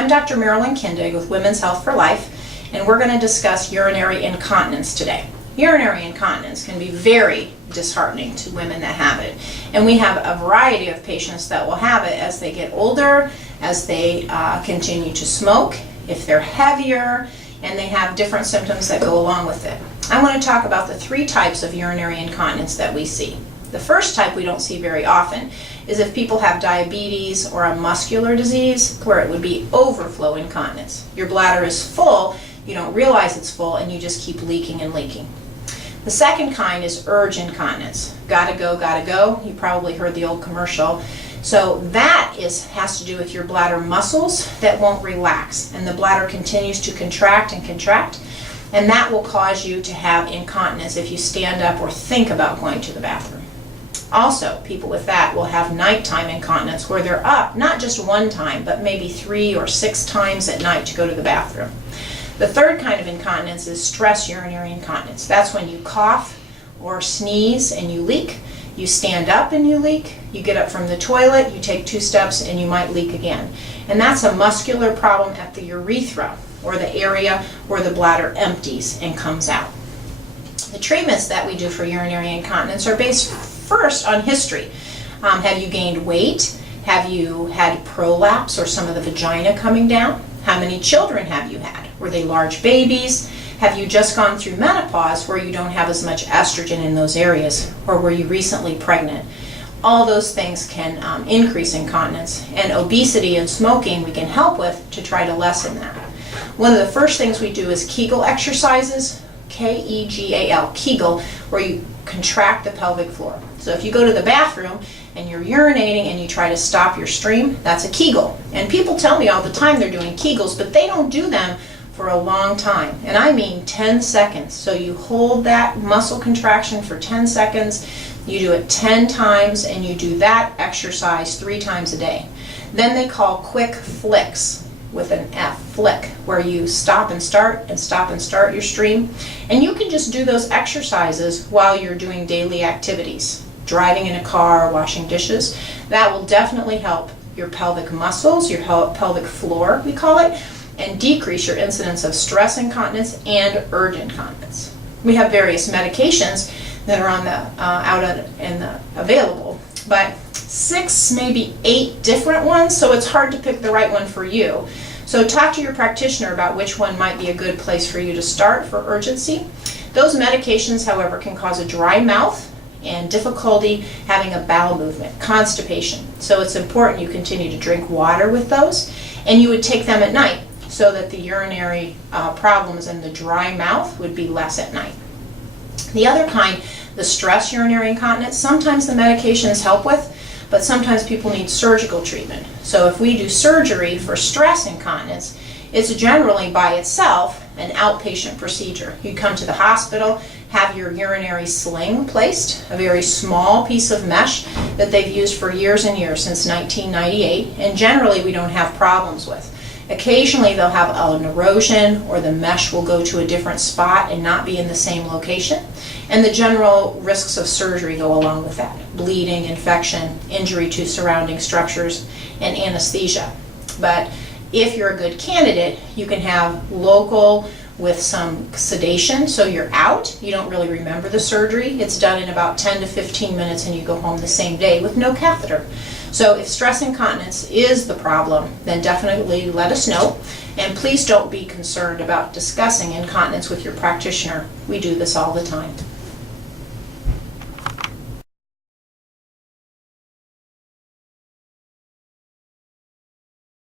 I'm Dr. Marilyn Kindig with Women's Health for Life, and we're going to discuss urinary incontinence today. Urinary incontinence can be very disheartening to women that have it, and we have a variety of patients that will have it as they get older, as they continue to smoke, if they're heavier, and they have different symptoms that go along with it. I want to talk about the 3 types of urinary incontinence that we see. The first type we don't see very often is if people have diabetes or a muscular disease where it would be overflow incontinence. Your bladder is full, you don't realize it's full, and you just keep leaking and leaking. The second kind is urge incontinence. Gotta go, gotta go. You probably heard the old commercial. So that has to do with your bladder muscles that won't relax, and the bladder continues to contract and contract, and that will cause you to have incontinence if you stand up or think about going to the bathroom. Also, people with that will have nighttime incontinence where they're up not just one time, but maybe 3 or 6 times at night to go to the bathroom. The third kind of incontinence is stress urinary incontinence. That's when you cough or sneeze and you leak. You stand up and you leak. You get up from the toilet, you take 2 steps, and you might leak again. And that's a muscular problem at the urethra, or the area where the bladder empties and comes out. The treatments that we do for urinary incontinence are based first on history. Have you gained weight? Have you had prolapse or some of the vagina coming down? How many children have you had? Were they large babies? Have you just gone through menopause where you don't have as much estrogen in those areas? Or were you recently pregnant? All those things can increase incontinence, and obesity and smoking we can help with to try to lessen that. One of the first things we do is Kegel exercises, K-E-G-A-L, Kegel, where you contract the pelvic floor. So if you go to the bathroom and you're urinating and you try to stop your stream, that's a Kegel. And people tell me all the time they're doing Kegels, but they don't do them for a long time. And I mean 10 seconds. So you hold that muscle contraction for 10 seconds, you do it 10 times, and you do that exercise 3 times a day. Then they call quick flicks, with an F, flick, where you stop and start your stream. And you can just do those exercises while you're doing daily activities, driving in a car, washing dishes. That will definitely help your pelvic muscles, your pelvic floor, we call it, and decrease your incidence of stress incontinence and urge incontinence. We have various medications that are on the available, but 6, maybe 8 different ones, so it's hard to pick the right one for you. So talk to your practitioner about which one might be a good place for you to start for urgency. Those medications, however, can cause a dry mouth and difficulty having a bowel movement, constipation. So it's important you continue to drink water with those, and you would take them at night so that the urinary problems and the dry mouth would be less at night. The other kind, the stress urinary incontinence, sometimes the medications help with, but sometimes people need surgical treatment. So if we do surgery for stress incontinence, it's generally by itself an outpatient procedure. You come to the hospital, have your urinary sling placed, a very small piece of mesh that they've used for years and years, since 1998, and generally we don't have problems with. Occasionally they'll have an erosion, or the mesh will go to a different spot and not be in the same location. And the general risks of surgery go along with that: bleeding, infection, injury to surrounding structures, and anesthesia. But if you're a good candidate, you can have local with some sedation, so you're out, you don't really remember the surgery. It's done in about 10 to 15 minutes and you go home the same day with no catheter. So if stress incontinence is the problem, then definitely let us know. And please don't be concerned about discussing incontinence with your practitioner. We do this all the time.